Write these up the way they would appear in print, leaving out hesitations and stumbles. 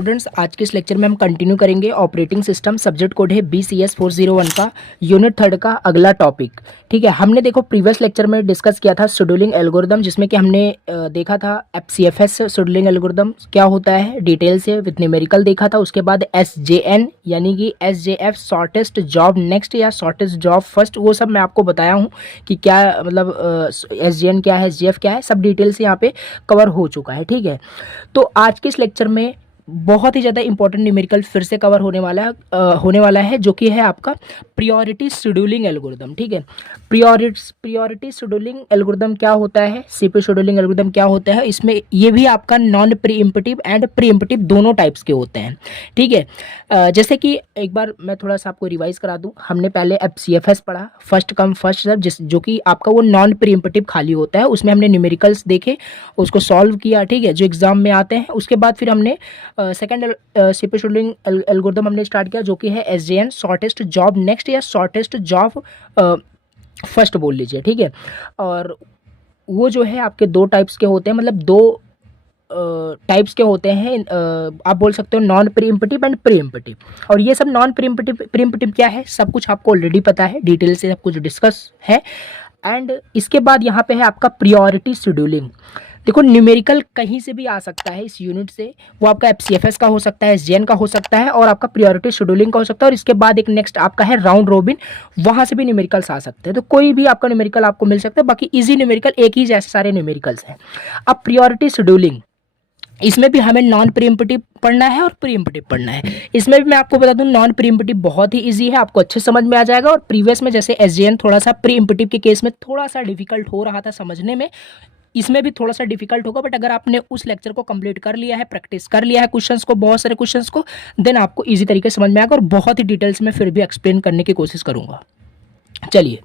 Students, आज के इस लेक्चर में हम कंटिन्यू करेंगे ऑपरेटिंग सिस्टम। सब्जेक्ट कोड है BCS 401 का यूनिट 3 का अगला टॉपिक। ठीक है, हमने देखो प्रीवियस लेक्चर में डिस्कस किया था शेड्यूलिंग एल्गोरिदम, जिसमें कि हमने देखा था FCFS शेड्यूलिंग एल्गोरिदम क्या होता है डिटेल से विद न्यूमेरिकल देखा था। उसके बाद SJN यानी कि SJF शॉर्टेस्ट जॉब नेक्स्ट या शॉर्टेस्ट जॉब फर्स्ट, वो सब मैं आपको बताया हूँ कि क्या मतलब SJN क्या है, SJF क्या है, सब डिटेल से यहाँ पे कवर हो चुका है। ठीक है, तो आज के इस लेक्चर में बहुत ही ज़्यादा इंपॉर्टेंट न्यूमेरिकल फिर से कवर होने वाला है जो कि है आपका प्रियोरिटी शेड्यूलिंग एल्गोरिदम। ठीक है, प्रियोरिटी शेड्यूलिंग एल्गोरिदम क्या होता है, CPU शेड्यूलिंग एल्गोरिदम क्या होता है, इसमें ये भी आपका नॉन प्रीएम्प्टिव एंड प्रीएम्प्टिव दोनों टाइप्स के होते हैं। ठीक है, जैसे कि एक बार मैं थोड़ा सा आपको रिवाइज करा दूं। हमने पहले FCFS पढ़ा, फर्स्ट कम फर्स्ट सर्व, जो कि आपका वो नॉन प्रीएम्प्टिव खाली होता है। उसमें हमने न्यूमेरिकल्स देखे, उसको सॉल्व किया। ठीक है, जो एग्जाम में आते हैं। उसके बाद फिर हमने सेकंड CPU शेड्यूलिंग एल्गोरिदम हमने स्टार्ट किया जो कि है SJN शॉर्टेस्ट जॉब नेक्स्ट या शॉर्टेस्ट जॉब फर्स्ट बोल लीजिए। ठीक है, और वो जो है आपके दो टाइप्स के होते हैं, मतलब दो टाइप्स के होते हैं। आप बोल सकते हो नॉन प्रीएम्प्टिव एंड प्रीएम्प्टिव। और ये सब नॉन प्रीएम्प्टिव क्या है, सब कुछ आपको ऑलरेडी पता है, डिटेल से सब कुछ डिस्कस है। एंड इसके बाद यहाँ पे है आपका प्रियोरिटी शेड्यूलिंग। देखो, न्यूमेरिकल कहीं से भी आ सकता है इस यूनिट से, वो आपका FCFS का हो सकता है, SJN का हो सकता है, और आपका प्रियोरिटी शेड्यूलिंग का हो सकता है। और इसके बाद एक नेक्स्ट आपका है राउंड रोबिन, वहां से भी न्यूमेरिकल्स आ सकते हैं। तो कोई भी आपका न्यूमेरिकल आपको मिल सकता है, बाकी इजी न्यूमेरिकल एक ही जैसे सारे न्यूमेरिकल्स हैं। अब प्रियोरिटी शेड्यूलिंग, इसमें भी हमें नॉन प्रीएम्प्टिव पढ़ना है और प्रीएम्प्टिव पढ़ना है। इसमें भी मैं आपको बता दूं, नॉन प्रीएम्प्टिव बहुत ही इजी है, आपको अच्छे समझ में आ जाएगा। और प्रीवियस में जैसे SJN थोड़ा सा प्रीएम्प्टिव के केस में थोड़ा सा डिफिकल्ट हो रहा था समझने में, इसमें भी थोड़ा सा डिफिकल्ट होगा। बट अगर आपने उस लेक्चर को कंप्लीट कर लिया है, प्रैक्टिस कर लिया है क्वेश्चंस को, बहुत सारे क्वेश्चंस को, देन आपको इजी तरीके से समझ में आएगा। और बहुत ही डिटेल्स में फिर भी एक्सप्लेन करने की कोशिश करूंगा। चलिए,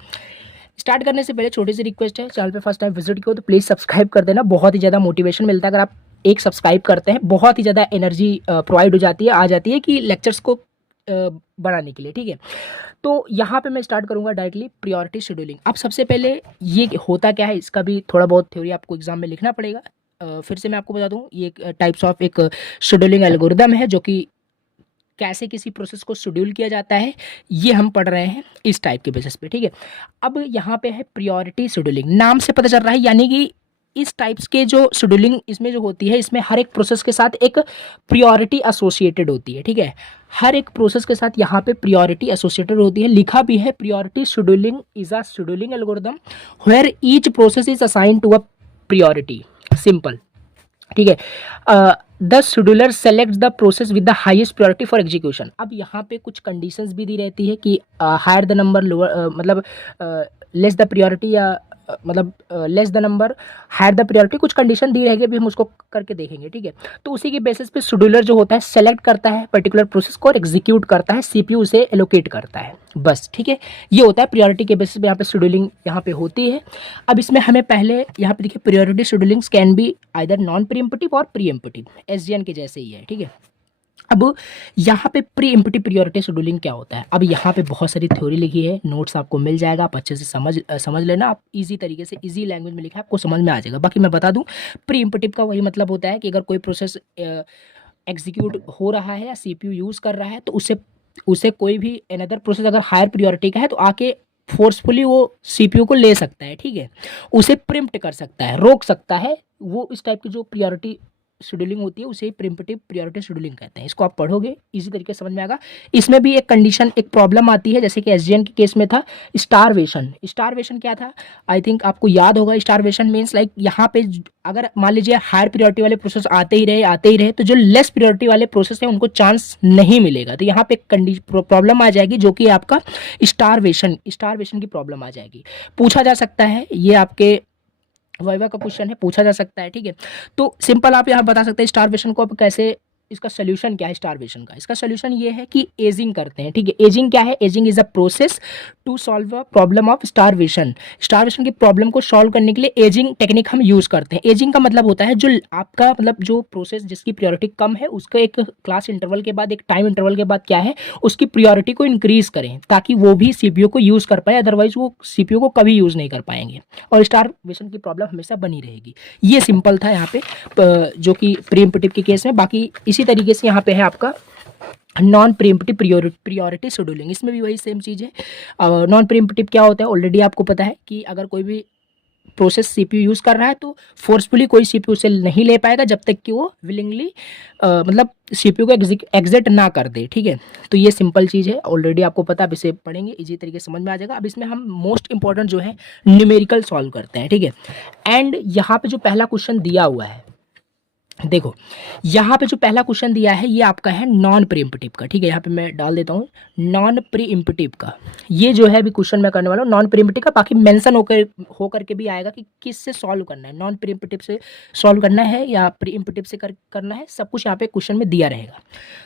स्टार्ट करने से पहले छोटी सी रिक्वेस्ट है, चैनल पे फर्स्ट टाइम विजिट किया तो प्लीज़ सब्सक्राइब कर देना। बहुत ही ज़्यादा मोटिवेशन मिलता है अगर आप एक सब्सक्राइब करते हैं, बहुत ही ज़्यादा एनर्जी प्रोवाइड हो जाती है, आ जाती है कि लेक्चर्स को बनाने के लिए। ठीक है, तो यहाँ पे मैं स्टार्ट करूँगा डायरेक्टली प्रियोरिटी शेड्यूलिंग। अब सबसे पहले ये होता क्या है, इसका भी थोड़ा बहुत थ्योरी आपको एग्जाम में लिखना पड़ेगा। फिर से मैं आपको बता दूँ, ये एक टाइप्स ऑफ एक शेड्यूलिंग एल्गोरिदम है जो कि कैसे किसी प्रोसेस को शेड्यूल किया जाता है, ये हम पढ़ रहे हैं इस टाइप के बेसिस पे। ठीक है, अब यहाँ पे है प्रियोरिटी शेड्यूलिंग, नाम से पता चल रहा है, यानी कि इस टाइप्स के जो शेड्यूलिंग इसमें जो होती है, इसमें हर एक प्रोसेस के साथ एक प्रियोरिटी एसोसिएटेड होती है। ठीक है, हर एक प्रोसेस के साथ यहाँ पे प्रियोरिटी एसोसिएटेड होती है। लिखा भी है, priority scheduling is a scheduling algorithm where each process is assigned to a priority. Simple. ठीक है, the scheduler select the process with the highest priority for execution. अब यहाँ पे कुछ कंडीशंस भी दी रहती है कि हायर द नंबर लोअर, मतलब लेस द प्रायोरिटी, या मतलब less the number higher the priority, कुछ कंडीशन दी रहेगी, अभी हम उसको करके देखेंगे। ठीक है, तो उसी के बेसिस पे शेड्यूलर जो होता है सेलेक्ट करता है पर्टिकुलर प्रोसेस को और एग्जीक्यूट करता है, CPU उसे एलोकेट करता है, बस। ठीक है, ये होता है प्रायोरिटी के बेसिस पे यहाँ पे शेड्यूलिंग यहाँ पे होती है। अब इसमें हमें पहले यहाँ पे देखिए, priority schedulings can be either non preemptive और प्रीएम्प्टिव, SJN के जैसे ही है। ठीक है, अब यहाँ पे प्रीएम्प्टिव प्रायोरिटी शेड्यूलिंग क्या होता है, अब यहाँ पे बहुत सारी थ्योरी लिखी है, नोट्स आपको मिल जाएगा, आप अच्छे से समझ लेना। आप इजी तरीके से, इजी लैंग्वेज में लिखा है, आपको समझ में आ जाएगा। बाकी मैं बता दूं, प्रीएम्प्टिव का वही मतलब होता है कि अगर कोई प्रोसेस एग्जीक्यूट हो रहा है या CPU यूज़ कर रहा है, तो उसे कोई भी अनदर प्रोसेस अगर हायर प्रायोरिटी का है तो आके फोर्सफुली वो CPU को ले सकता है। ठीक है, उसे प्रिम्प्ट कर सकता है, रोक सकता है। वो इस टाइप की जो प्रायोरिटी शेड्यूलिंग होती है उसे प्रीएम्प्टिव प्रायोरिटी शेड्यूलिंग कहते हैं। इसको आप पढ़ोगे इजी तरीके से समझ में आएगा। इसमें भी एक कंडीशन, एक प्रॉब्लम आती है, जैसे कि SJN के केस में था स्टारवेशन। स्टारवेशन क्या था, आई थिंक आपको याद होगा। स्टारवेशन मीन्स लाइक यहाँ पे अगर मान लीजिए हायर प्रायोरिटी वाले प्रोसेस आते ही रहे, तो जो लेस प्रायोरिटी वाले प्रोसेस है उनको चांस नहीं मिलेगा। तो यहाँ पे प्रॉब्लम आ जाएगी जो कि आपका स्टारवेशन की प्रॉब्लम आ जाएगी। पूछा जा सकता है, ये आपके वाइवा का क्वेश्चन है, पूछा जा सकता है। ठीक है, तो सिंपल आप यहाँ बता सकते हैं स्टारवेशन को अब कैसे, इसका सोल्यूशन क्या है स्टारवेशन का। इसका सोल्यूशन ये है कि एजिंग करते हैं। ठीक है, एजिंग क्या है, ageing is a process to solve a problem of starvation. Starvation की प्रॉब्लम को सॉल्व करने के लिए एजिंग टेक्निक हम यूज करते हैं। एजिंग का मतलब होता है जो आपका मतलब जो प्रोसेस जिसकी प्रायोरिटी कम है, उसका एक क्लास इंटरवल के बाद, एक टाइम इंटरवल के बाद क्या है, उसकी प्रायोरिटी को इंक्रीज करें ताकि वो भी CPU को यूज कर पाए, अदरवाइज वो CPU को कभी यूज नहीं कर पाएंगे और स्टारवेशन की प्रॉब्लम हमेशा बनी रहेगी। ये सिंपल था यहाँ पे जो कि प्रीएम्प्टिव के केस में। बाकी इसी तरीके से यहाँ पे है आपका नॉन प्रीएम्प्टिव प्रियोरिटी शेड्यूलिंग, इसमें भी वही सेम चीज़ है। नॉन प्रीएम्प्टिव क्या होता है, ऑलरेडी आपको पता है कि अगर कोई भी प्रोसेस सीपीयू यूज़ कर रहा है तो फोर्सफुली कोई सीपीयू उसे नहीं ले पाएगा जब तक कि वो विलिंगली मतलब सीपीयू को एग्जिट ना कर दे, ठीक है। तो ये सिंपल चीज़ है, ऑलरेडी आपको पता है, अब इसे पढ़ेंगे इजी तरीके से समझ में आ जाएगा। अब इसमें हम मोस्ट इंपॉर्टेंट जो है न्यूमेरिकल सॉल्व करते हैं, ठीक है। एंड यहाँ पे जो पहला क्वेश्चन दिया हुआ है, देखो यहाँ पे जो पहला क्वेश्चन दिया है ये आपका है नॉन प्रीएम्प्टिव का, ठीक है। यहाँ पे मैं डाल देता हूँ नॉन प्रीएम्प्टिव का, ये जो है अभी क्वेश्चन मैं करने वाला हूँ नॉन प्रीएम्प्टिव का। बाकी मेंशन होकर के भी आएगा कि किस से सॉल्व करना है, नॉन प्रीएम्प्टिव से सॉल्व करना है या प्रीएम्प्टिव से करना है, सब कुछ यहाँ पे क्वेश्चन में दिया रहेगा।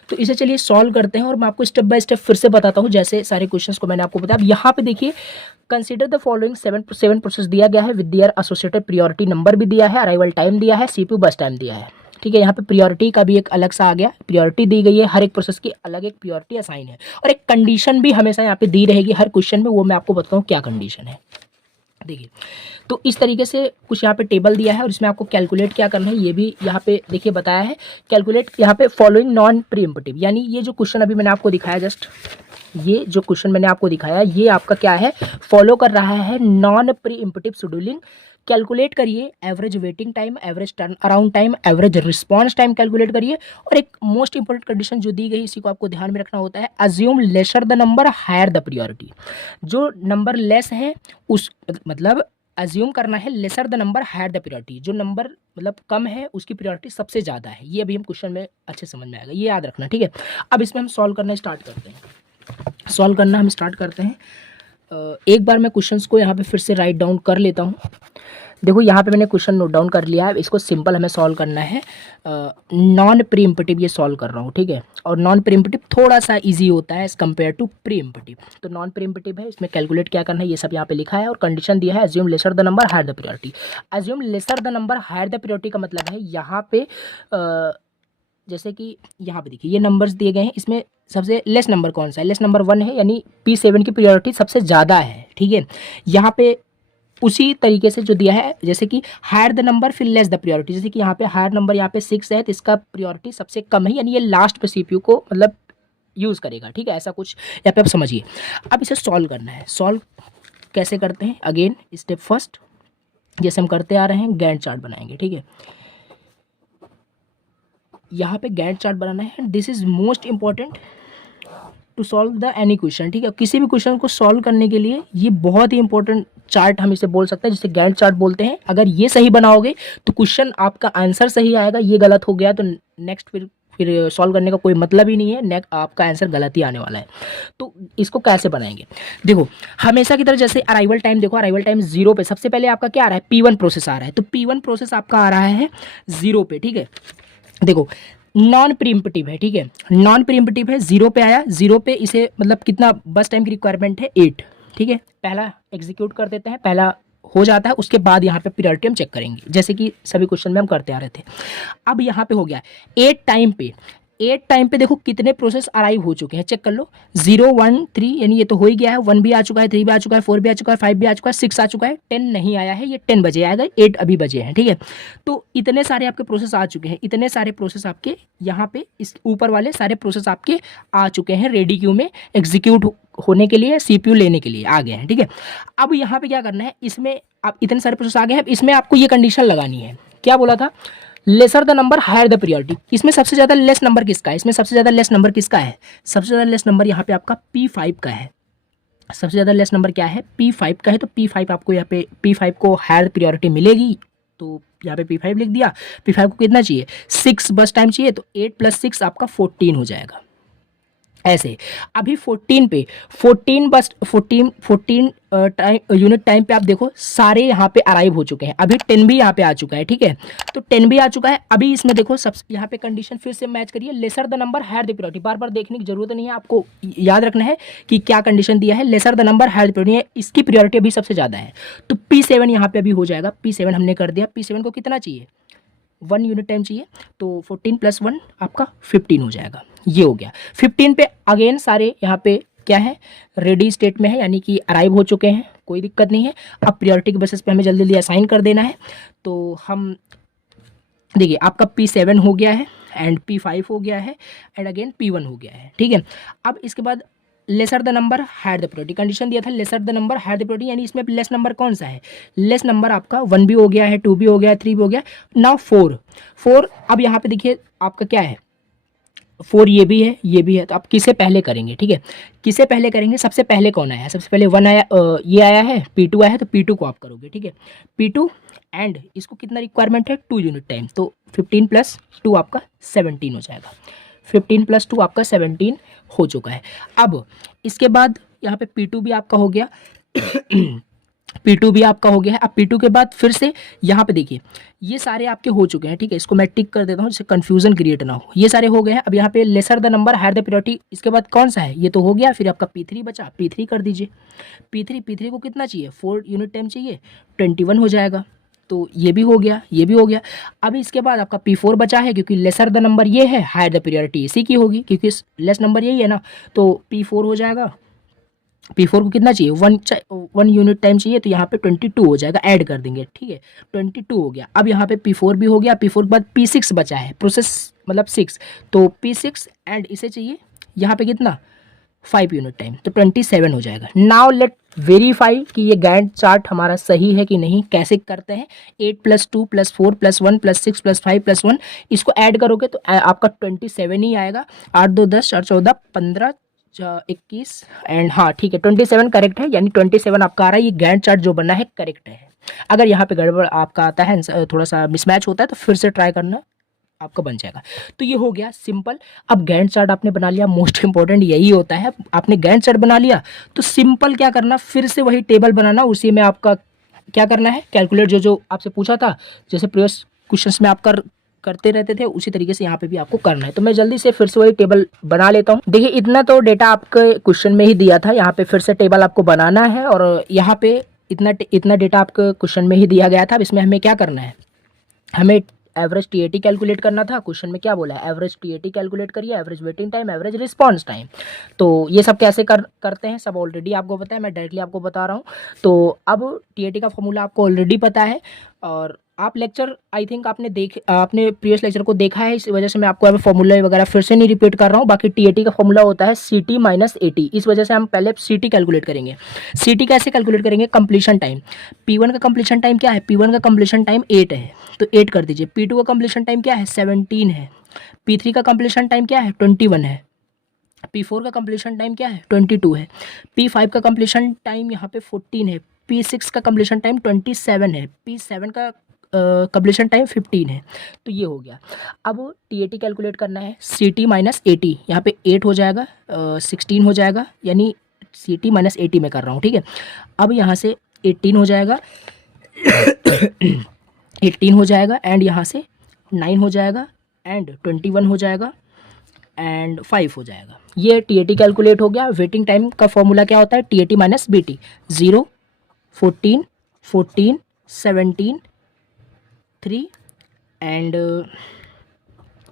तो इसे चलिए सॉल्व करते हैं और मैं आपको स्टेप बाय स्टेप फिर से बताता हूँ जैसे सारे क्वेश्चन को मैंने आपको बताया। अब यहाँ पे देखिए कंसीडर द फॉलोइंग 7 प्रोसेस दिया गया है with their associated priority number भी दिया है, अराइवल टाइम दिया है, सीपीयू बस टाइम दिया है, ठीक है। यहाँ पे प्रायोरिटी का भी एक अलग सा आ गया, प्रायोरिटी दी गई है, हर एक प्रोसेस की अलग एक प्रायोरिटी असाइन है और एक कंडीशन भी हमेशा यहाँ पे दी रहेगी हर क्वेश्चन में, वो मैं आपको बताता हूँ क्या कंडीशन है। देखिए तो इस तरीके से कुछ यहाँ पे टेबल दिया है और इसमें आपको कैलकुलेट क्या करना है ये भी यहाँ पे देखिए बताया है। कैलकुलेट यहाँ पे फॉलोइंग नॉन प्रीएम्प्टिव, यानी ये जो क्वेश्चन अभी मैंने आपको दिखाया, जस्ट ये जो क्वेश्चन मैंने आपको दिखाया ये आपका क्या है, फॉलो कर रहा है नॉन प्रीएम्प्टिव शेड्यूलिंग। कैलकुलेट करिए average waiting time, average turn around time, average response time calculate करिए। और एक मोस्ट इंपोर्टेंट कंडीशन जो दी गई इसी को आपको ध्यान में रखना होता है, assume lesser the number higher the priority. जो नंबर लेस है उस मतलब अज्यूम करना है lesser the number higher the priority, जो नंबर मतलब कम है उसकी प्रायोरिटी सबसे ज़्यादा है। ये अभी हम क्वेश्चन में अच्छे समझ में आएगा, ये याद रखना, ठीक है। अब इसमें हम सॉल्व करना स्टार्ट करते हैं। सॉल्व करना हम स्टार्ट करते हैं। एक बार मैं क्वेश्चंस को यहाँ पे फिर से राइट डाउन कर लेता हूँ। देखो यहाँ पे मैंने क्वेश्चन नोट डाउन कर लिया है, इसको सिंपल हमें सॉल्व करना है। नॉन प्रीएम्प्टिव ये सॉल्व कर रहा हूँ, ठीक है। और नॉन प्रीएम्प्टिव थोड़ा सा इजी होता है एज कम्पेयर टू प्रीएम्प्टिव। तो नॉन प्रीएम्प्टिव है, इसमें कैलकुलेट क्या करना है ये सब यहाँ पे लिखा है और कंडीशन दिया है assume lesser the number higher the priority. Assume lesser the number higher the priority का मतलब है यहाँ पे जैसे कि यहाँ पे देखिए ये नंबर्स दिए गए हैं, इसमें सबसे लेस नंबर कौन सा है, लेस नंबर 1 है, यानी P7 की प्रायोरिटी सबसे ज़्यादा है, ठीक है। यहाँ पे उसी तरीके से जो दिया है जैसे कि हायर द नंबर फिर लेस द प्रायोरिटी, जैसे कि यहाँ पे हायर नंबर यहाँ पे 6 है तो इसका प्रायोरिटी सबसे कम है, यानी ये लास्ट पे सीपीयू को मतलब यूज़ करेगा, ठीक है। ऐसा कुछ यहाँ पे आप समझिए। अब इसे सॉल्व करना है। सॉल्व कैसे करते हैं, अगेन स्टेप फर्स्ट जैसे हम करते आ रहे हैं, गैंट चार्ट बनाएंगे, ठीक है। यहाँ पे गैंट चार्ट बनाना है, this is most important to solve the any question, ठीक है। किसी भी क्वेश्चन को सॉल्व करने के लिए ये बहुत ही इंपॉर्टेंट चार्ट हम इसे बोल सकते हैं, जिसे गैंट चार्ट बोलते हैं। अगर ये सही बनाओगे तो क्वेश्चन आपका आंसर सही आएगा, ये गलत हो गया तो नेक्स्ट फिर सॉल्व करने का कोई मतलब ही नहीं है, नेक्स्ट आपका आंसर गलत ही आने वाला है। तो इसको कैसे बनाएंगे, देखो हमेशा की तरह जैसे अराइवल टाइम, देखो अराइवल टाइम 0 पे, सबसे पहले आपका क्या आ रहा है, P1 प्रोसेस आ रहा है, तो P1 प्रोसेस आपका आ रहा है 0 पे, ठीक है। देखो नॉन प्रीएम्प्टिव है, ठीक है, नॉन प्रीएम्प्टिव है, 0 पे आया, 0 पे इसे मतलब कितना बस टाइम की रिक्वायरमेंट है 8, ठीक है। पहला एग्जीक्यूट कर देते हैं, पहला हो जाता है, उसके बाद यहाँ पे प्रायोरिटी हम चेक करेंगे जैसे कि सभी क्वेश्चन में हम करते आ रहे थे। अब यहाँ पे हो गया 8 टाइम पे देखो कितने प्रोसेस अराइव हो चुके हैं, चेक कर लो 0 1 3, यानी ये तो हो ही गया है, 1 भी आ चुका है, 3 भी आ चुका है, 4 भी आ चुका है, 5 भी आ चुका है, 6 आ चुका है, 10 नहीं आया है, ये 10 बजे आएगा, 8 अभी बजे हैं, ठीक है। तो इतने सारे आपके प्रोसेस आ चुके हैं, इतने सारे प्रोसेस आपके यहाँ पे इस ऊपर वाले सारे प्रोसेस आपके आ चुके हैं, रेडी क्यू में एग्जीक्यूट होने के लिए, सीपीयू लेने के लिए आ गए हैं, ठीक है। अब यहाँ पे क्या करना है, इसमें आप इतने सारे प्रोसेस आ गए हैं, इसमें आपको ये कंडीशन लगानी है, क्या बोला था, lesser the number higher the priority. इसमें सबसे ज़्यादा लेस नंबर किसका है, इसमें सबसे ज़्यादा लेस नंबर किसका है, सबसे ज़्यादा लेस नंबर यहाँ पे आपका P5 का है। सबसे ज़्यादा लेस नंबर क्या है, P5 का है, तो P5 आपको यहाँ पे P5 को हायर प्रायोरिटी मिलेगी, तो यहाँ पे P5 लिख दिया। P5 को कितना चाहिए, 6 बस टाइम चाहिए, तो 8 + 6 आपका 14 हो जाएगा। ऐसे अभी 14 पे 14 टाइम यूनिट टाइम पे आप देखो सारे यहाँ पे अराइव हो चुके हैं, अभी 10 भी यहाँ पे आ चुका है, ठीक है। तो 10 भी आ चुका है, अभी इसमें देखो सब यहाँ पे कंडीशन फिर से मैच करिए, lesser the number higher the priority, बार बार देखने की जरूरत नहीं है, आपको याद रखना है कि क्या कंडीशन दिया है, lesser the number higher the priority, इसकी प्रायोरिटी अभी सबसे ज़्यादा है, तो P7 यहाँ पे अभी हो जाएगा। P7 हमने कर दिया, P7 को कितना चाहिए, 1 यूनिट टाइम चाहिए, तो 14 + 1 आपका 15 हो जाएगा, ये हो गया। 15 पे अगेन सारे यहाँ पे क्या है, रेडी स्टेट में है, यानी कि अराइव हो चुके हैं, कोई दिक्कत नहीं है। अब प्रायोरिटी के बेसिस पे हमें जल्दी जल्दी असाइन कर देना है, तो हम देखिए आपका P7 हो गया है, एंड P5 हो गया है एंड अगेन P1 हो गया है, ठीक है। अब इसके बाद lesser the number higher the priority, condition दिया था lesser the number higher the priority, यानी इसमें लेस नंबर कौन सा है, लेस नंबर आपका 1 भी हो गया है, 2 भी हो गया है, 3 भी हो गया। नाउ 4 अब यहाँ पे देखिए आपका क्या है, 4 ये भी है, ये भी है, तो आप किसे पहले करेंगे, ठीक है, किसे पहले करेंगे, सबसे पहले कौन आया है, सबसे पहले 1 आया, ये आया है, P2 आया है, तो P2 को आप करोगे, ठीक है, P2 एंड इसको कितना रिक्वायरमेंट है 2 यूनिट टाइम, तो 15 + 2 आपका 17 हो जाएगा, 15 + 2 आपका 17 हो चुका है। अब इसके बाद यहाँ पे P2 भी आपका हो गया P2 भी आपका हो गया है। अब P2 के बाद फिर से यहाँ पे देखिए ये सारे आपके हो चुके हैं, ठीक है, इसको मैं टिक कर देता हूँ जिससे कंफ्यूजन क्रिएट ना हो, ये सारे हो गए हैं। अब यहाँ पे lesser the number higher the priority, इसके बाद कौन सा है, ये तो हो गया, फिर आपका P3 बचा, P3 कर दीजिए, P3 को कितना चाहिए, 4 यूनिट टाइम चाहिए, 21 हो जाएगा, तो ये भी हो गया, ये भी हो गया। अब इसके बाद आपका P4 बचा है, क्योंकि लेसर द नंबर ये है, हायर द प्रायोरिटी इसी की होगी, क्योंकि लेस नंबर यही है ना, तो P4 हो जाएगा। P4 को कितना चाहिए, 1 यूनिट टाइम चाहिए, तो यहाँ पे 22 हो जाएगा, ऐड कर देंगे, ठीक है, 22 हो गया। अब यहाँ पे P4 भी हो गया, P4 के बाद P6 बचा है, प्रोसेस मतलब 6, तो P6 एंड इसे चाहिए यहाँ पे कितना 5 यूनिट टाइम, तो 27 हो जाएगा। नाउ लेट वेरीफाई कि ये गैंट चार्ट हमारा सही है कि नहीं, कैसे करते हैं, 8 + 2 + 4 + 1 + 6 + 5 + 1, इसको ऐड करोगे तो आपका 27 ही आएगा, 8 2 10 4 14 15 21 एंड हाँ ठीक है 27 करेक्ट है, यानी 27 आपका आ रहा है, ये गैंट चार्ट जो बना है करेक्ट है। अगर यहाँ पे गड़बड़ आपका आता है, थोड़ा सा मिसमैच होता है, तो फिर से ट्राई करना, आपका बन जाएगा। तो ये हो गया सिंपल। अब गैंट चार्ट आपने बना लिया, मोस्ट इंपॉर्टेंट यही होता है, आपने गैंट चार्ट बना लिया तो सिंपल क्या करना, फिर से वही टेबल बनाना, उसी में आपका क्या करना है, कैलकुलेट जो आपसे पूछा था, जैसे प्रीवियस क्वेश्चंस में आप करते रहते थे, उसी तरीके से यहाँ पे भी आपको करना है। तो मैं जल्दी से फिर से वही टेबल बना लेता हूँ। देखिए इतना तो डेटा आपके क्वेश्चन में ही दिया था, यहाँ पे फिर से टेबल आपको बनाना है, और यहाँ पे इतना डेटा आपके क्वेश्चन में ही दिया गया था। अब इसमें हमें क्या करना है, हमें एवरेज TAT कैलकुलेट करना था। क्वेश्चन में क्या बोला है, एवरेज TAT कैलकुलेट करिए, average waiting time, average response time. तो ये सब कैसे करते हैं सब ऑलरेडी आपको पता है, मैं डायरेक्टली आपको बता रहा हूँ। तो अब TAT का फॉर्मूला आपको ऑलरेडी पता है, और आप लेक्चर आई थिंक आपने प्रीवियस लेक्चर को देखा है, इस वजह से मैं आपको अभी फॉर्मूला वगैरह फिर से नहीं रिपीट कर रहा हूँ। बाकी TAT का फॉर्मूला होता है CT - AT, इस वजह से हम पहले CT कैलकुलेट करेंगे। CT कैसे कैलकुलेट करेंगे, कंप्लीशन टाइम, P1 का कंप्लीशन टाइम क्या है, P1 का कंप्लीशन टाइम 8 है, तो 8 कर दीजिए। P2 का कंप्लीशन टाइम क्या है, 17 है। P3 का कंप्लीशन टाइम क्या है, 21 है। P4 का कंप्लीशन टाइम क्या है, 22 है। P5 का कंप्लीशन टाइम यहाँ पे 14 है। P6 का कंप्लीशन टाइम 27 है। P7 का कंप्लीशन टाइम 15 है। तो ये हो गया। अब TAT कैलकुलेट करना है, CT - AT, यहाँ पे 8 हो जाएगा, 16 हो जाएगा, यानी CT - AT में कर रहा हूँ, ठीक है। अब यहाँ से 18 हो जाएगा 18 हो जाएगा, एंड यहाँ से 9 हो जाएगा, एंड 21 हो जाएगा, एंड 5 हो जाएगा। ये TAT कैलकुलेट हो गया। वेटिंग टाइम का फॉर्मूला क्या होता है, TAT - BT, 0 14 14 17 3 एंड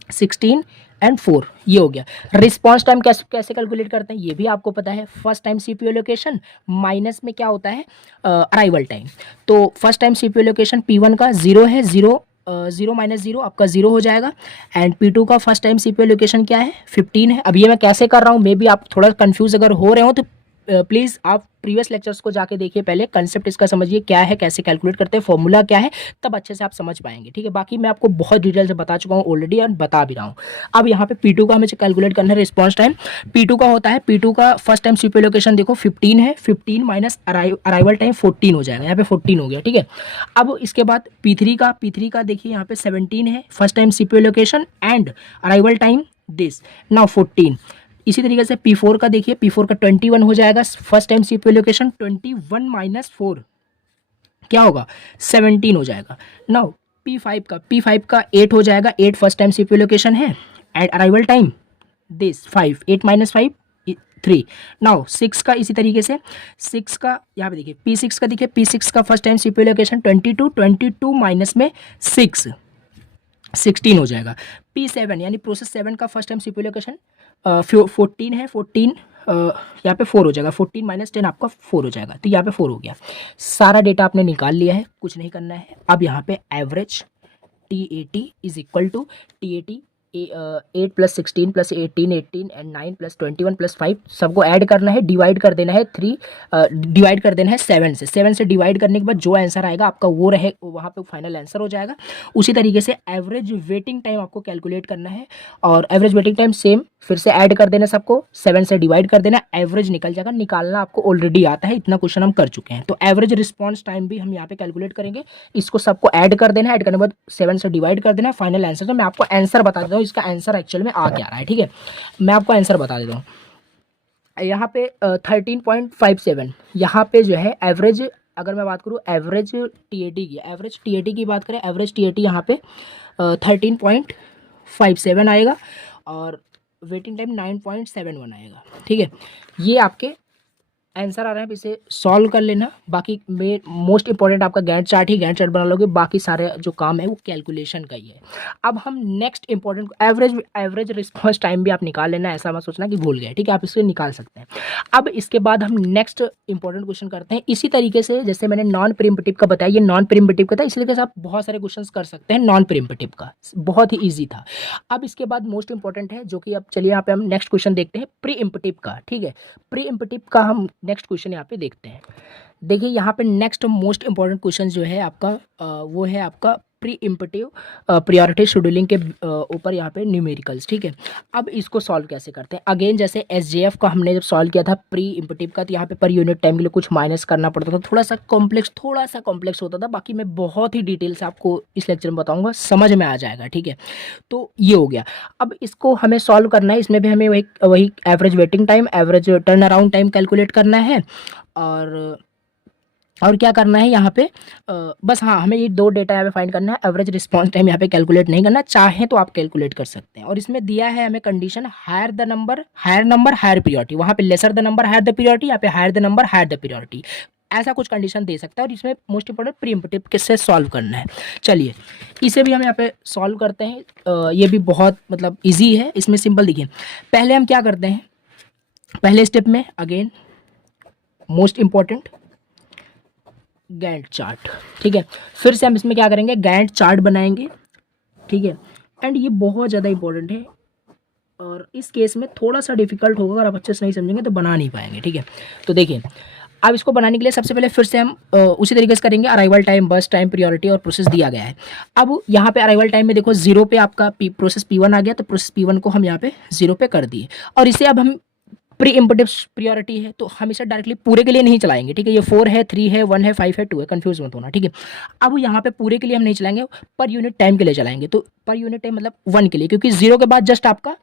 16 एंड 4, ये हो गया। रिस्पॉन्स टाइम कैसे कैलकुलेट करते हैं, ये भी आपको पता है। First time CPU allocation minus में क्या होता है, अराइवल टाइम। तो first time CPU allocation P1 का 0 है, 0 - 0 आपका 0 हो जाएगा, एंड P2 का फर्स्ट टाइम CPU एलोकेशन क्या है, 15 है। अब ये मैं कैसे कर रहा हूँ, मे बी आप थोड़ा कंफ्यूज अगर हो रहे हो तो प्लीज़ आप प्रीवियस लेक्चर्स को जाके देखिए, पहले कंसेप्ट इसका समझिए क्या है, कैसे कैलकुलेट करते हैं, फॉर्मूला क्या है, तब अच्छे से आप समझ पाएंगे, ठीक है। बाकी मैं आपको बहुत डिटेल से बता चुका हूँ ऑलरेडी, और बता भी रहा हूँ। अब यहाँ पे P2 का हमें कैलकुलेट करना है रिस्पॉन्स टाइम। P2 का होता है, P2 का फर्स्ट टाइम CPU एलोकेशन देखो 15 है, 15 माइनस अराइवल टाइम 14 हो जाएगा, यहाँ पे 14 हो गया, ठीक है। अब इसके बाद P3 का देखिए यहाँ पे 17 है, first time CPU allocation, and arrival time this now 14। इसी तरीके से P4 का देखिए, P4 का 21 हो जाएगा, फर्स्ट टाइम CPU एलोकेशन, 21 - 4 क्या होगा, 17 हो जाएगा। नाउ P5 का 8 हो जाएगा, 8 फर्स्ट टाइम CPU एलोकेशन है, and arrival time this 5, 8 - 5 3। Now 6 का इसी तरीके से, 6 का यहाँ पे देखिए, P6 का देखिए, P6 का first time CPU allocation 22 minus में 6 16 हो जाएगा। P7 यानी प्रोसेस 7 का फर्स्ट टाइम CPU एलोकेशन 14 है, 14 यहाँ पे 4 हो जाएगा, 14 - 10 आपका 4 हो जाएगा, तो यहाँ पे 4 हो गया। सारा डेटा आपने निकाल लिया है, कुछ नहीं करना है। अब यहाँ पे average TAT is equal to TAT 8 + 16 + 18 18 and 9 + 21 + 5 सबको ऐड करना है, डिवाइड कर देना है डिवाइड कर देना है 7 से डिवाइड करने के बाद जो आंसर आएगा आपका वो रहे, वहाँ पे फाइनल आंसर हो जाएगा। उसी तरीके से एवरेज वेटिंग टाइम आपको कैलकुलेट करना है, और एवरेज वेटिंग टाइम सेम, फिर से ऐड कर देना सबको, 7 से डिवाइड कर देना, एवरेज निकल जाएगा। निकालना आपको ऑलरेडी आता है, इतना क्वेश्चन हम कर चुके हैं। तो एवरेज रिस्पॉन्स टाइम भी हम यहाँ पे कैलकुलेट करेंगे। इसको सबको ऐड कर देना है, ऐड करने के बाद 7 से डिवाइड कर देना है, फाइनल आंसर। तो मैं आपको आंसर बता देता हूँ, इसका आंसर एक्चुअल में आ क्या रहा है, ठीक है। मैं आपको आंसर बता देता हूँ। यहाँ पे 13.57 यहाँ पे जो है एवरेज, अगर मैं बात करूँ एवरेज टी ए टी की बात करें, एवरेज टी ए टी यहाँ पे 13.57 आएगा, और वेटिंग टाइम 9.71 आएगा, ठीक है। ये आपके आंसर आ रहा है, इसे सॉल्व कर लेना। बाकी में मोस्ट इंपॉर्टेंट आपका गैंट चार्ट ही, गैंट चार्ट बना लोगे, बाकी सारे जो काम है वो कैलकुलेशन का ही है। अब हम next important average response time भी आप निकाल लेना, ऐसा मत सोचना कि भूल गए, ठीक है, आप इसको निकाल सकते हैं। अब इसके बाद हम नेक्स्ट इंपॉर्टेंट क्वेश्चन करते हैं। इसी तरीके से जैसे मैंने नॉन प्रीम्पटिव का बताया, ये नॉन प्रीम्पटिव का था, इसी तरीके से आप बहुत सारे क्वेश्चन कर सकते हैं नॉन प्रीम्पटिव का, बहुत ही ईजी था। अब इसके बाद मोस्ट इंपॉर्टेंट है, जो कि अब चलिए यहाँ पे हम नेक्स्ट क्वेश्चन देखते हैं प्री इम्पटिव का, ठीक है। प्री इम्पटिव का हम नेक्स्ट क्वेश्चन यहाँ पे देखते हैं। देखिए यहाँ पे नेक्स्ट मोस्ट इंपॉर्टेंट क्वेश्चन जो है आपका वो है आपका प्री इम्पटिव प्रायोरिटी शेड्यूलिंग के ऊपर यहाँ पे न्यूमेरिकल्स, ठीक है। अब इसको सॉल्व कैसे करते हैं, अगेन जैसे एसजेएफ का हमने जब सॉल्व किया था प्री इम्पटिव का, तो यहाँ पे पर यूनिट टाइम के लिए कुछ माइनस करना पड़ता था, थोड़ा सा कॉम्प्लेक्स होता था। बाकी मैं बहुत ही डिटेल से आपको इस लेक्चर में बताऊंगा, समझ में आ जाएगा, ठीक है। तो ये हो गया। अब इसको हमें सॉल्व करना है, इसमें भी हमें वही average waiting time, average turn around time calculate करना है, और क्या करना है यहाँ पे बस, हाँ, हमें ये दो डेटा यहाँ पे फाइंड करना है। एवरेज रिस्पॉन्स टाइम यहाँ पे कैलकुलेट नहीं करना, चाहे तो आप कैलकुलेट कर सकते हैं। और इसमें दिया है हमें condition higher number higher priority, वहाँ पे lesser the number higher the priority, यहाँ पे higher the number higher the priority, ऐसा कुछ कंडीशन दे सकता है। और इसमें मोस्ट इंपॉर्टेंट प्री इम्पटिव किससे सॉल्व करना है। चलिए इसे भी हम यहाँ पे सॉल्व करते हैं। ये भी बहुत मतलब ईजी है, इसमें सिंपल देखिए। पहले हम क्या करते हैं, पहले स्टेप में again most important Gantt chart, ठीक है। फिर से हम इसमें क्या करेंगे, गैंट चार्ट बनाएंगे, ठीक है। एंड ये बहुत ज़्यादा इंपॉर्टेंट है, और इस केस में थोड़ा सा डिफिकल्ट होगा, अगर आप अच्छे से नहीं समझेंगे तो बना नहीं पाएंगे, ठीक है। तो देखिए अब इसको बनाने के लिए सबसे पहले फिर से हम उसी तरीके से करेंगे। अराइवल टाइम, बस टाइम, प्रायोरिटी और प्रोसेस दिया गया है। अब यहाँ पे अराइवल टाइम में देखो 0 पे आपका प्रोसेस P1 आ गया, तो प्रोसेस P1 को हम यहाँ पे 0 पे कर दिए, और इसे अब हम प्री इम्पटिव प्रायोरिटी है, तो हम इसे डायरेक्टली पूरे के लिए नहीं चलाएंगे, ठीक है। ये 4 है, 3 है, 1 है, 5 है, 2 है, कंफ्यूज मत होना, ठीक है। अब यहाँ पे पूरे के लिए हम नहीं चलाएंगे, पर यूनिट टाइम के लिए चलाएंगे। तो पर यूनिट टाइम मतलब 1 के लिए, क्योंकि 0 के बाद जस्ट आपका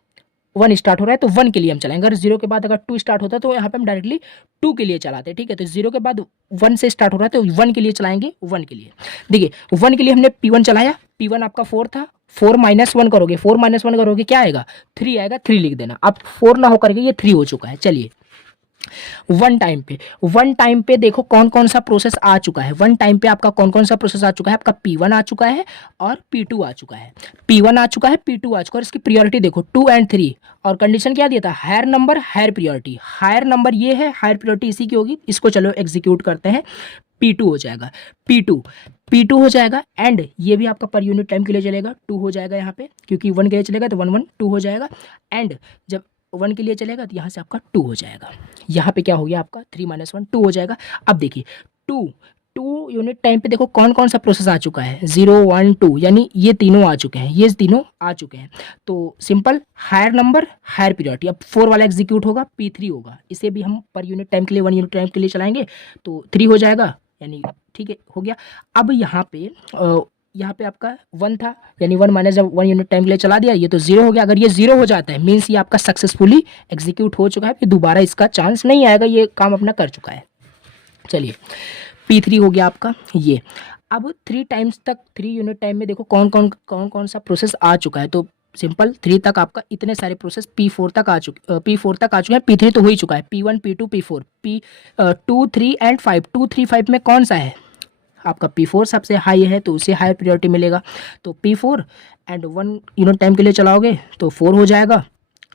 1 स्टार्ट हो रहा है, तो 1 के लिए हम चलाएंगे। अगर 0 के बाद अगर 2 स्टार्ट होता है तो यहाँ पे हम डायरेक्टली 2 के लिए चलाते हैं, ठीक है। तो 0 के बाद 1 से स्टार्ट हो रहा है, तो 1 के लिए चलाएंगे, 1 के लिए। देखिए 1 के लिए हमने P1 चलाया, P1 आपका 4 था, 4 - 1 करोगे, 4 - 1 करोगे क्या आएगा, 3 आएगा, 3 लिख देना। अब 4 ना होकर के ये 3 हो चुका है। चलिए वन टाइम पे देखो कौन कौन सा प्रोसेस आ चुका है। वन टाइम पे आपका कौन कौन सा प्रोसेस आ चुका है, आपका P1 आ चुका है और P2 आ चुका है। P1 आ चुका है, P2 आ चुका है, और इसकी प्रायोरिटी देखो 2 और 3, और कंडीशन क्या दिया था, higher number higher priority. Higher number ये है, हायर प्रायोरिटी इसी की होगी। इसको चलो एग्जीक्यूट करते हैं, P2 हो जाएगा, P2 हो जाएगा। एंड ये भी आपका पर यूनिट टाइम के लिए चलेगा, 2 हो जाएगा यहाँ पे, क्योंकि 1 के लिए चलेगा तो 1 1 2 हो जाएगा। एंड जब 1 के लिए चलेगा तो यहाँ से आपका 2 हो जाएगा। यहाँ पे क्या हो गया आपका 3 - 1 2 हो जाएगा। अब देखिए 2 यूनिट टाइम पे देखो कौन कौन सा प्रोसेस आ चुका है, 0 1 2, यानी ये तीनों आ चुके हैं, ये तीनों आ चुके हैं। तो simple higher number higher priority. अब 4 वाला एग्जीक्यूट होगा, P3 होगा। इसे भी हम पर यूनिट टाइम के लिए 1 यूनिट टाइम के लिए चलाएंगे, तो 3 हो जाएगा, यानी ठीक है, हो गया। अब यहाँ पे आपका 1 था, यानी 1 - जब 1 यूनिट टाइम के लिए चला दिया, ये तो 0 हो गया। अगर ये 0 हो जाता है मीन्स ये आपका सक्सेसफुली एग्जीक्यूट हो चुका है, फिर दोबारा इसका चांस नहीं आएगा, ये काम अपना कर चुका है। चलिए P3 हो गया आपका ये। अब 3 टाइम्स तक 3 यूनिट टाइम में देखो कौन कौन सा प्रोसेस आ चुका है। तो सिंपल 3 तक आपका इतने सारे प्रोसेस P4 तक आ चुके हैं। P3 तो हो ही चुका है, P1 P2 P4 P2 3 and 5 2 3 5 में कौन सा है आपका P4 सबसे हाई है, तो उसे हाई प्रायोरिटी मिलेगा। तो P4 एंड 1 यूनिट टाइम के लिए चलाओगे तो 4 हो जाएगा,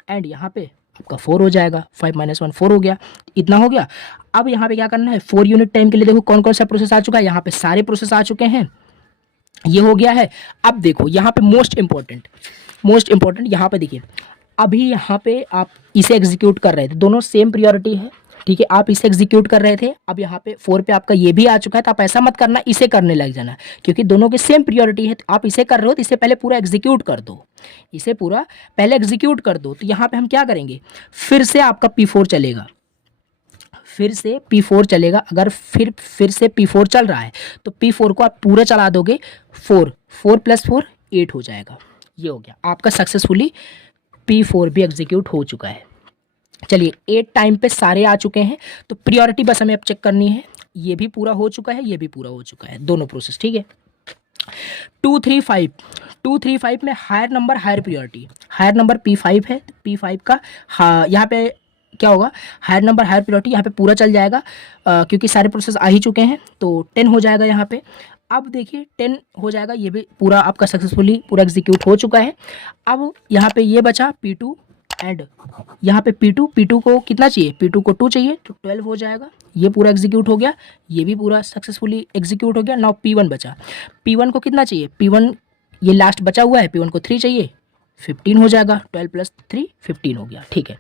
एंड यहाँ पे आपका 4 हो जाएगा, 5 - 1 4 हो गया, इतना हो गया। अब यहाँ पे क्या करना है, 4 यूनिट टाइम के लिए देखो कौन कौन सा प्रोसेस आ चुका है, यहाँ पे सारे प्रोसेस आ चुके हैं, ये हो गया है। अब देखो यहाँ पे मोस्ट इंपॉर्टेंट मोस्ट इंपॉर्टेंट यहाँ पे देखिए, अभी यहाँ पे आप इसे एग्जीक्यूट कर रहे थे, दोनों सेम प्रियोरिटी है, ठीक है, आप इसे एग्जीक्यूट कर रहे थे, अब यहाँ पे 4 पे आपका ये भी आ चुका है, तो आप ऐसा मत करना इसे करने लग जाना, क्योंकि दोनों की सेम प्रियोरिटी है, तो आप इसे कर रहे हो तो इसे पहले पूरा एग्जीक्यूट कर दो, इसे पूरा पहले एग्जीक्यूट कर दो। तो यहाँ पे हम क्या करेंगे, फिर से आपका P4 चलेगा, फिर से P4 चलेगा, अगर फिर से P4 चल रहा है तो P4 को आप पूरा चला दोगे, 4 4 + 4 8 हो जाएगा। ये हो गया आपका सक्सेसफुली P4 भी एग्जीक्यूट हो चुका है। चलिए 8 टाइम पे सारे आ चुके हैं, तो प्रियोरिटी बस हमें अब चेक करनी है, ये भी पूरा हो चुका है, ये भी पूरा हो चुका है, दोनों प्रोसेस, ठीक है। 235 में higher number higher priority, higher number P5 है, P5 का यहाँ पे क्या होगा, हायर नंबर हायर प्रियोरिटी, यहाँ पे पूरा चल जाएगा क्योंकि सारे प्रोसेस आ ही चुके हैं, तो 10 हो जाएगा यहाँ पे। अब देखिए 10 हो जाएगा, ये भी पूरा आपका सक्सेसफुली पूरा एग्जीक्यूट हो चुका है। अब यहाँ पे ये बचा P2 एंड यहाँ पे P2 को कितना चाहिए, P2 को 2 चाहिए, तो 12 हो जाएगा, ये पूरा एग्जीक्यूट हो गया, ये भी पूरा सक्सेसफुली एग्जीक्यूट हो गया। नाउ P1 बचा, P1 को कितना चाहिए, P1 ये लास्ट बचा हुआ है, P1 को 3 चाहिए, 15 हो जाएगा, 12 + 3 15 हो गया, ठीक है।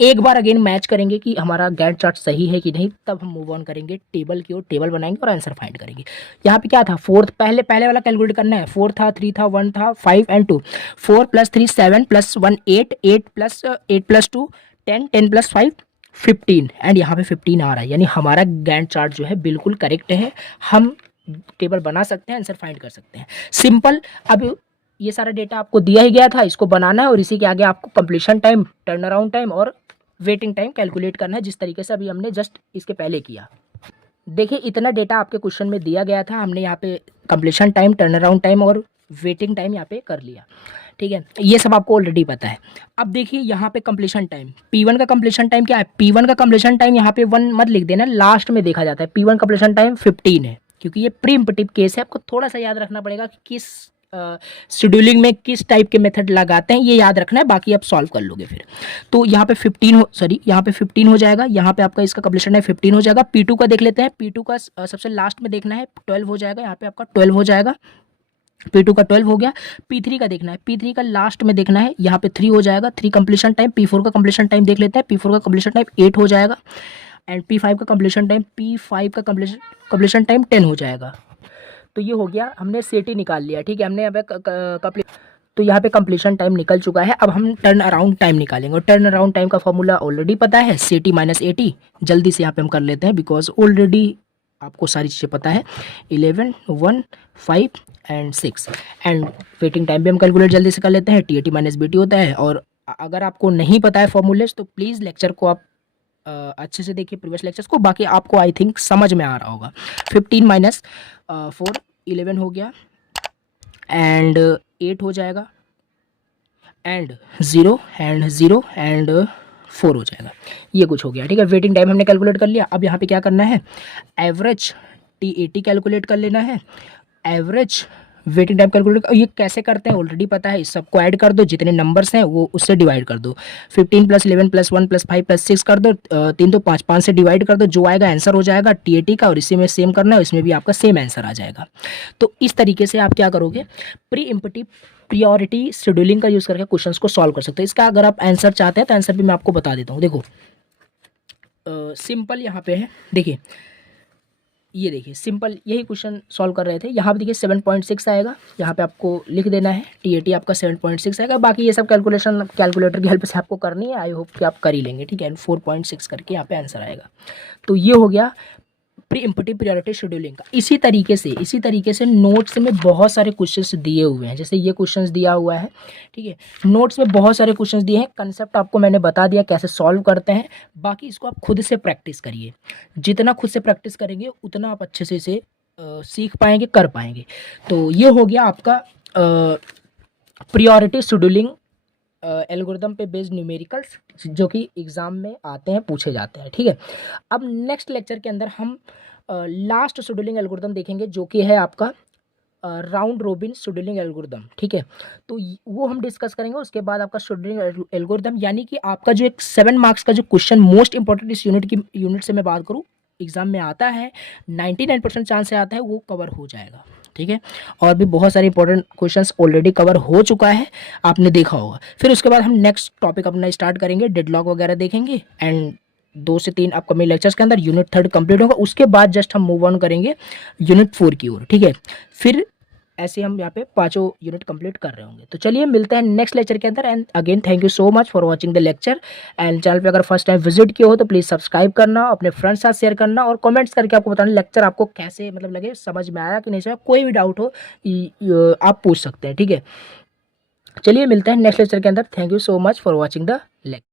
एक बार अगेन मैच करेंगे कि हमारा गैंट चार्ट सही है कि नहीं, तब हम मूव ऑन करेंगे टेबल की ओर, टेबल बनाएंगे और आंसर फाइंड करेंगे। यहाँ पे क्या था, 4 पहले वाला कैलकुलेट करना है, 4 था, 3 था, 1 था, 5 एंड 2, 4 + 3 7 + 1 8 8 + 2 10 10 + 5 15 एंड यहाँ पे 15 आ रहा है, यानी हमारा गैंट चार्ट जो है बिल्कुल करेक्ट है, हम टेबल बना सकते हैं, आंसर फाइंड कर सकते हैं, सिंपल। अब ये सारा डेटा आपको दिया ही गया था, इसको बनाना है और इसी के आगे आपको completion time, turn around time और वेटिंग टाइम कैलकुलेट करना है, जिस तरीके से अभी हमने जस्ट इसके पहले किया। देखिए इतना डेटा आपके क्वेश्चन में दिया गया था, हमने यहाँ पे completion time, turn around time और वेटिंग टाइम यहाँ पे कर लिया, ठीक है, ये सब आपको ऑलरेडी पता है। अब देखिए यहाँ पे कंप्लीशन टाइम, P1 का कंप्लीशन टाइम क्या है, P1 का कंप्लीशन टाइम यहाँ पे 1 मत लिख देना, लास्ट में देखा जाता है, P1 कंप्लीशन टाइम 15 है, क्योंकि ये प्री इम्पटिव केस है, आपको थोड़ा सा याद रखना पड़ेगा कि किस शेड्यूलिंग में किस टाइप के मेथड लगाते हैं, ये याद रखना है, बाकी आप सॉल्व कर लोगे फिर। तो यहाँ पे 15 हो जाएगा, यहाँ पे आपका इसका कंप्लीशन है 15 हो जाएगा। P2 का देख लेते हैं, P2 का सबसे लास्ट में देखना है, 12 हो जाएगा, यहाँ पे आपका 12 हो जाएगा, P2 का 12 हो गया। P3 का देखना है, P3 का लास्ट में देखना है, यहाँ पे 3 हो जाएगा, 3 कंप्लीशन टाइम। P4 का कंप्लीशन टाइम देख लेते हैं, P4 का कंप्लीशन टाइम 8 हो जाएगा एंड P5 का कंप्लीशन टाइम 10 हो जाएगा। तो ये हो गया, हमने सेटी निकाल लिया, ठीक है, हमने अब तो यहाँ पे कंप्लीशन टाइम निकल चुका है। अब हम टर्न अराउंड टाइम निकालेंगे और टर्न अराउंड टाइम का फॉर्मूला ऑलरेडी पता है, CT - AT। जल्दी से यहाँ पे हम कर लेते हैं बिकॉज ऑलरेडी आपको सारी चीज़ें पता है, 11 1 5 एंड 6 एंड वेटिंग टाइम भी हम कैलकुलेट जल्दी से कर लेते हैं, TAT - BT होता है। और अगर आपको नहीं पता है फॉर्मूलेज तो प्लीज़ लेक्चर को आप अच्छे से देखिए, प्रीवियस लेक्चर्स को, बाकी आपको आई थिंक समझ में आ रहा होगा। 15 - 4 11 हो गया एंड 8 हो जाएगा एंड 0 एंड 0 एंड 4 हो जाएगा, ये कुछ हो गया, ठीक है। वेटिंग टाइम हमने कैलकुलेट कर लिया। अब यहाँ पे क्या करना है, एवरेज TAT कैलकुलेट कर लेना है, एवरेज वेटिंग टाइम कैलकुलेट। ये कैसे करते हैं ऑलरेडी पता है, इस सबको ऐड कर दो, जितने नंबर्स हैं वो उससे डिवाइड कर दो, 15 + 11 + 1 + 5 + 6 कर दो, 3 तो 5 5 से डिवाइड कर दो, जो आएगा आंसर हो जाएगा TAT का, और इसी में सेम करना है, इसमें भी आपका सेम आंसर आ जाएगा। तो इस तरीके से आप क्या करोगे, प्री इम्पटिव प्रियोरिटी शेड्यूलिंग का यूज़ करके क्वेश्चंस को सॉल्व कर सकते हो। इसका अगर आप आंसर चाहते हैं तो आंसर भी मैं आपको बता देता हूँ। देखो सिंपल यहाँ पे है, देखिए ये देखिए सिंपल यही क्वेश्चन सॉल्व कर रहे थे। यहाँ पे देखिए 7.6 आएगा, यहाँ पे आपको लिख देना है, TAT आपका 7.6 आएगा। बाकी ये सब कैलकुलेशन कैलकुलेटर की हेल्प से आपको करनी है, आई होप कि आप कर ही लेंगे, ठीक है। 4.6 करके यहाँ पे आंसर आएगा। तो ये हो गया प्री इम्पटिव प्रायोरिटी शेड्यूलिंग का। इसी तरीके से नोट्स में बहुत सारे क्वेश्चंस दिए हुए हैं, जैसे ये क्वेश्चंस दिया हुआ है, ठीक है। नोट्स में बहुत सारे क्वेश्चंस दिए हैं, कंसेप्ट आपको मैंने बता दिया कैसे सॉल्व करते हैं। बाकी इसको आप खुद से प्रैक्टिस करिए, जितना खुद से प्रैक्टिस करेंगे उतना आप अच्छे से इसे सीख पाएंगे, कर पाएंगे। तो ये हो गया आपका प्रायोरिटी शेड्यूलिंग एल्गोरिदम पे बेस्ड न्यूमेरिकल्स, जो कि एग्ज़ाम में आते हैं, पूछे जाते हैं, ठीक है। अब नेक्स्ट लेक्चर के अंदर हम लास्ट शेड्यूलिंग एल्गोरिदम देखेंगे, जो कि है आपका राउंड रोबिन शेड्यूलिंग एल्गोरिदम, ठीक है। तो वो हम डिस्कस करेंगे। उसके बाद आपका शेड्यूलिंग एल्गोरिदम, यानी कि आपका जो एक 7 मार्क्स का जो क्वेश्चन मोस्ट इंपॉर्टेंट इस यूनिट से मैं बात करूँ, एग्ज़ाम में आता है, 99% चांस से आता है, वो कवर हो जाएगा। ठीक है, और भी बहुत सारे इंपॉर्टेंट क्वेश्चंस ऑलरेडी कवर हो चुका है, आपने देखा होगा। फिर उसके बाद हम नेक्स्ट टॉपिक अपना स्टार्ट करेंगे, डेडलॉक वगैरह देखेंगे, एंड 2 से 3 अपकमिंग लेक्चर्स के अंदर यूनिट 3 कंप्लीट होगा। उसके बाद जस्ट हम मूव ऑन करेंगे यूनिट 4 की ओर। ठीक है, फिर ऐसे हम यहाँ पे पांचों यूनिट कंप्लीट कर रहे होंगे। तो चलिए मिलते हैं नेक्स्ट लेक्चर के अंदर। And again thank you so much for watching the lecture. And channel पे अगर फर्स्ट टाइम विजिट किया हो तो प्लीज़ सब्सक्राइब करना, अपने फ्रेंड्स साथ शेयर करना, और कमेंट्स करके आपको बताना लेक्चर आपको कैसे मतलब लगे, समझ में आया कि नहीं समझ। कोई भी डाउट हो आप पूछ सकते हैं। ठीक है, चलिए मिलते हैं नेक्स्ट लेक्चर के अंदर। Thank you so much for watching the lecture.